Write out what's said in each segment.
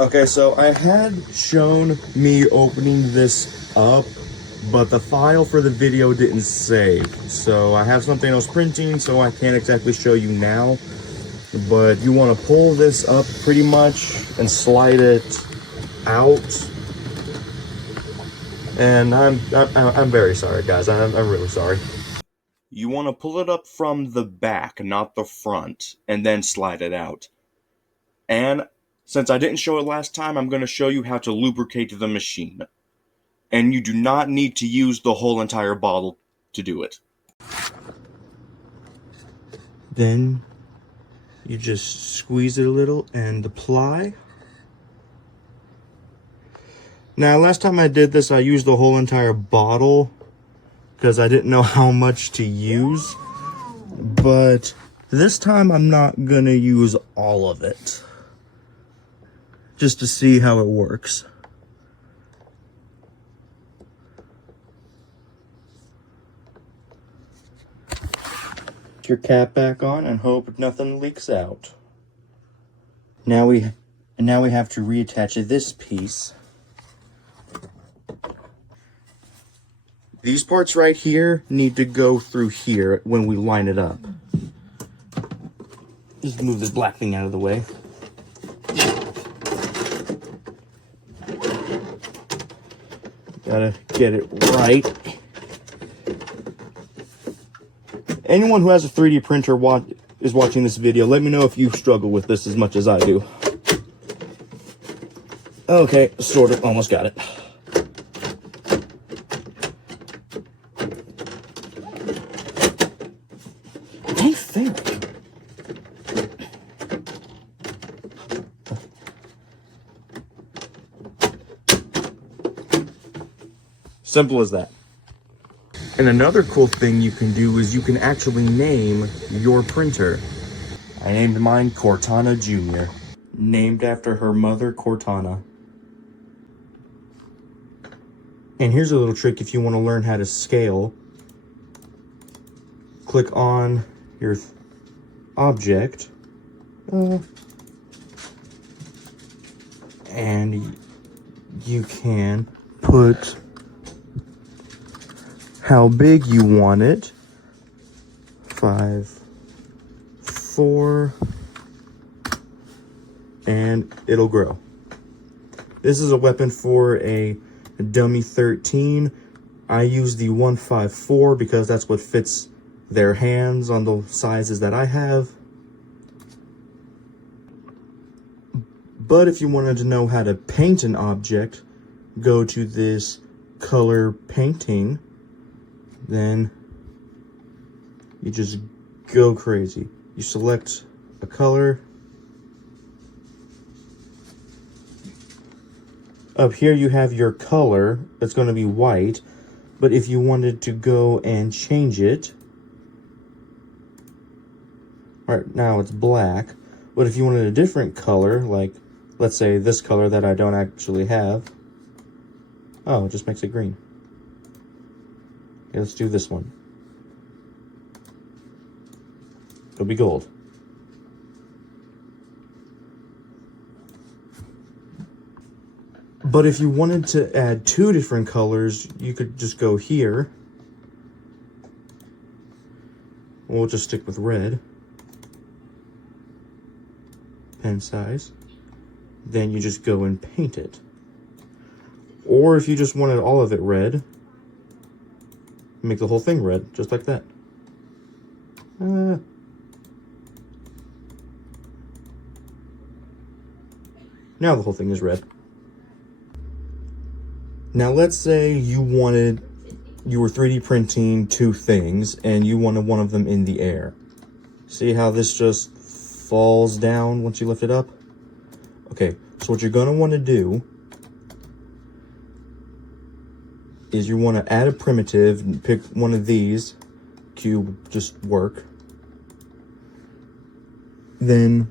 Okay, so I had shown me opening this up, but the file for the video didn't save. So I have something else printing, so I can't exactly show you now. But you want to pull this up pretty much and slide it out. And I'm very sorry, guys. I'm really sorry. You want to pull it up from the back, not the front, and then slide it out. And since I didn't show it last time, I'm going to show you how to lubricate the machine. And you do not need to use the whole entire bottle to do it. Then you just squeeze it a little and apply. Now, last time I did this, I used the whole entire bottle because I didn't know how much to use. But this time I'm not going to use all of it, just to see how it works. Put your cap back on and hope nothing leaks out. Now we have to reattach this piece. These parts right here need to go through here when we line it up. Just move this black thing out of the way. Gotta get it right. Anyone who has a 3D printer is watching this video, let me know if you struggle with this as much as I do. Okay, sort of, almost got it. I think. Simple as that. And another cool thing you can do is you can actually name your printer. I named mine Cortana Jr., named after her mother, Cortana. And here's a little trick if you want to learn how to scale. Click on your object, and you can put how big you want it. 5, 4, and it'll grow. This is a weapon for a dummy 13. I use the 154 because that's what fits their hands on the sizes that I have. But if you wanted to know how to paint an object, go to this color painting. Then you just go crazy. You select a color. Up here you have your color. It's going to be white. But if you wanted to go and change it, right now it's black. But if you wanted a different color, like let's say this color that I don't actually have, oh, it just makes it green. Okay, let's do this one. It'll be gold. But if you wanted to add 2 different colors, you could just go here. We'll just stick with red. Pen size. Then you just go and paint it. Or if you just wanted all of it red, make the whole thing red, just like that. Now the whole thing is red. Now let's say you were 3D printing 2 things and you wanted one of them in the air. See how this just falls down once you lift it up? Okay, so what you're gonna want to do is you want to add a primitive and pick one of these. Cube just work. Then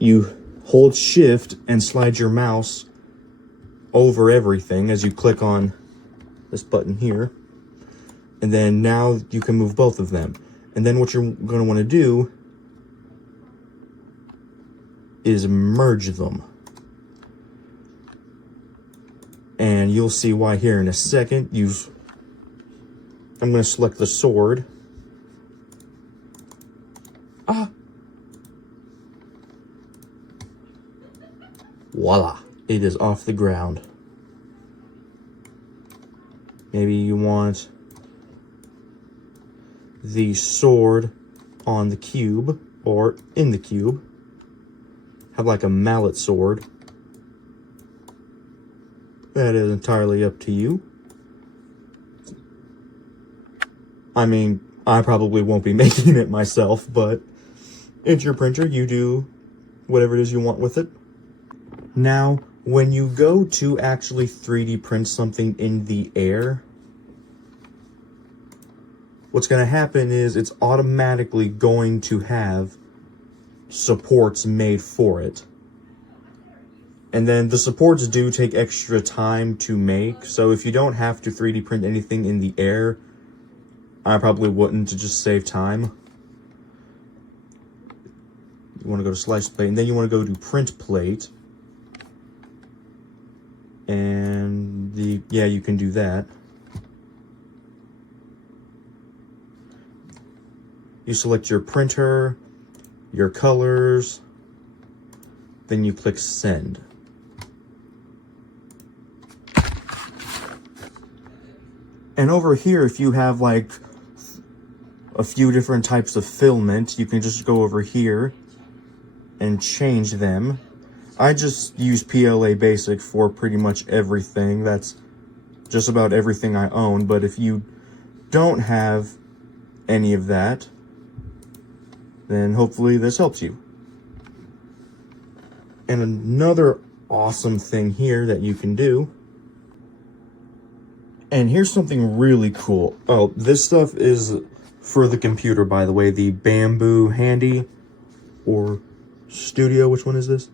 you hold shift and slide your mouse over everything as you click on this button here. And And then now you can move both of them. And then what you're going to want to do is merge them. And you'll see why here in a second. I'm going to select the sword. Voila, it is off the ground. Maybe you want the sword on the cube or in the cube. Have like a mallet sword. That is entirely up to you. I mean, I probably won't be making it myself, but it's your printer. You do whatever it is you want with it. Now, when you go to actually 3D print something in the air, what's going to happen is it's automatically going to have supports made for it. And then the supports do take extra time to make, so if you don't have to 3D print anything in the air, I probably wouldn't, to just save time. You want to go to slice plate, and then you want to go to print plate. And yeah, you can do that. You select your printer, your colors, then you click send. And over here, if you have like a few different types of filament, you can just go over here and change them. I just use PLA Basic for pretty much everything. That's just about everything I own. But if you don't have any of that, then hopefully this helps you. And another awesome thing here that you can do, and here's something really cool. Oh, this stuff is for the computer, by the way, the Bambu Handy or Studio. Which one is this?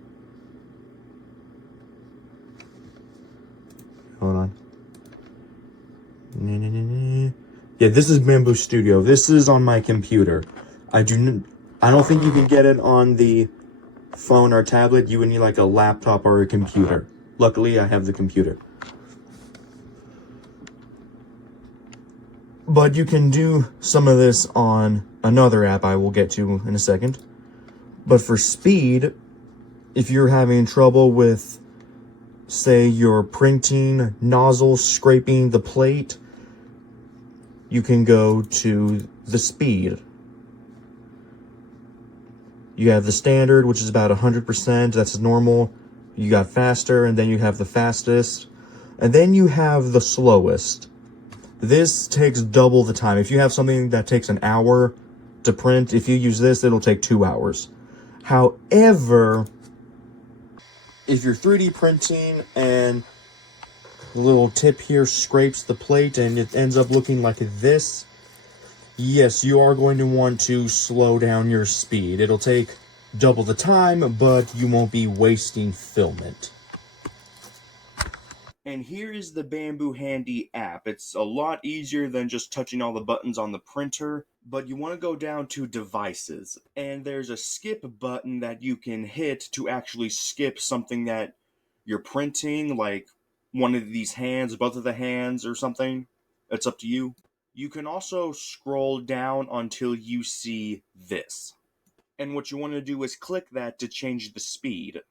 Hold on. Yeah, this is Bambu Studio. This is on my computer. I don't think you can get it on the phone or tablet. You would need like a laptop or a computer. Luckily, I have the computer. But you can do some of this on another app I will get to in a second. But for speed, if you're having trouble with, say, your printing nozzle scraping the plate, you can go to the speed. You have the standard, which is about 100%. That's normal. You got faster, and then you have the fastest. And then you have the slowest. This takes double the time. If you have something that takes an hour to print, if you use this, it'll take 2 hours. However, if you're 3D printing and the little tip here scrapes the plate and it ends up looking like this, yes, you are going to want to slow down your speed. It'll take double the time, but you won't be wasting filament. And here is the Bambu Handy app. It's a lot easier than just touching all the buttons on the printer, but you want to go down to devices, and there's a skip button that you can hit to actually skip something that you're printing, like one of these hands, both of the hands or something. It's up to you. You can also scroll down until you see this. And what you want to do is click that to change the speed.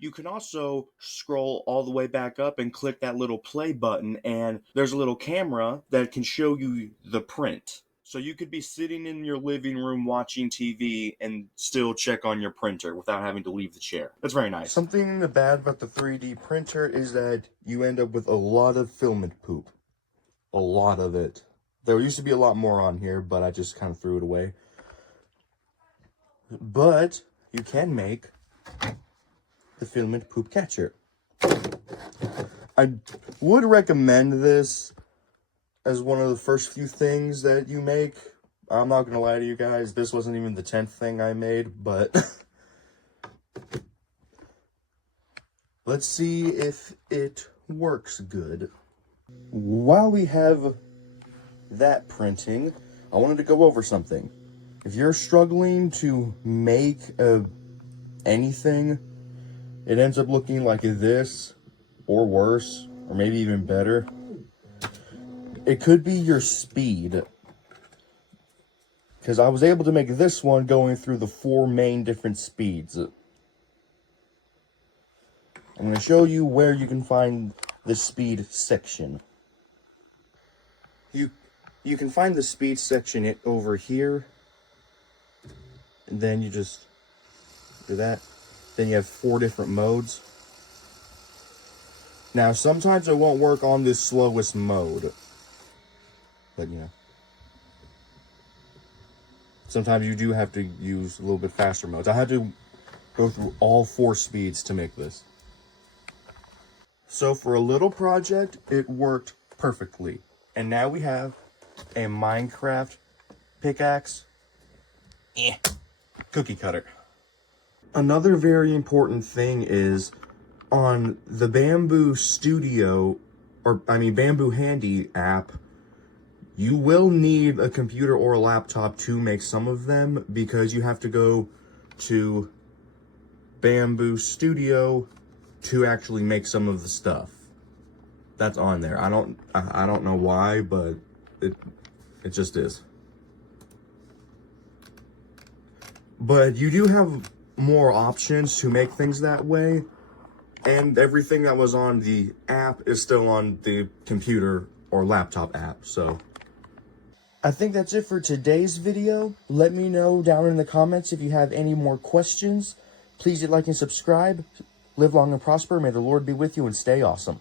You can also scroll all the way back up and click that little play button, and there's a little camera that can show you the print. So you could be sitting in your living room watching TV and still check on your printer without having to leave the chair. That's very nice. Something bad about the 3D printer is that you end up with a lot of filament poop. A lot of it. There used to be a lot more on here, but I just kind of threw it away. But you can make the filament poop catcher. I would recommend this as one of the first few things that you make. I'm not gonna lie to you guys, this wasn't even the 10th thing I made, but let's see if it works good. While we have that printing, I wanted to go over something. If you're struggling to make anything, it ends up looking like this, or worse, or maybe even better. It could be your speed. Because I was able to make this one going through the 4 main different speeds. I'm going to show you where you can find the speed section. You can find the speed section over here. And then you just do that. Then you have 4 different modes. Now, sometimes it won't work on this slowest mode. But, you know. Sometimes you do have to use a little bit faster modes. I had to go through all 4 speeds to make this. So for a little project, it worked perfectly. And now we have a Minecraft pickaxe. Cookie cutter. Another very important thing is on the Bambu Studio, Bambu Handy app, you will need a computer or a laptop to make some of them because you have to go to Bambu Studio to actually make some of the stuff that's on there. I don't know why, but it just is. But you do have more options to make things that way, and everything that was on the app is still on the computer or laptop app, so. I think that's it for today's video. Let me know down in the comments if you have any more questions. Please hit like and subscribe. Live long and prosper. May the Lord be with you and stay awesome.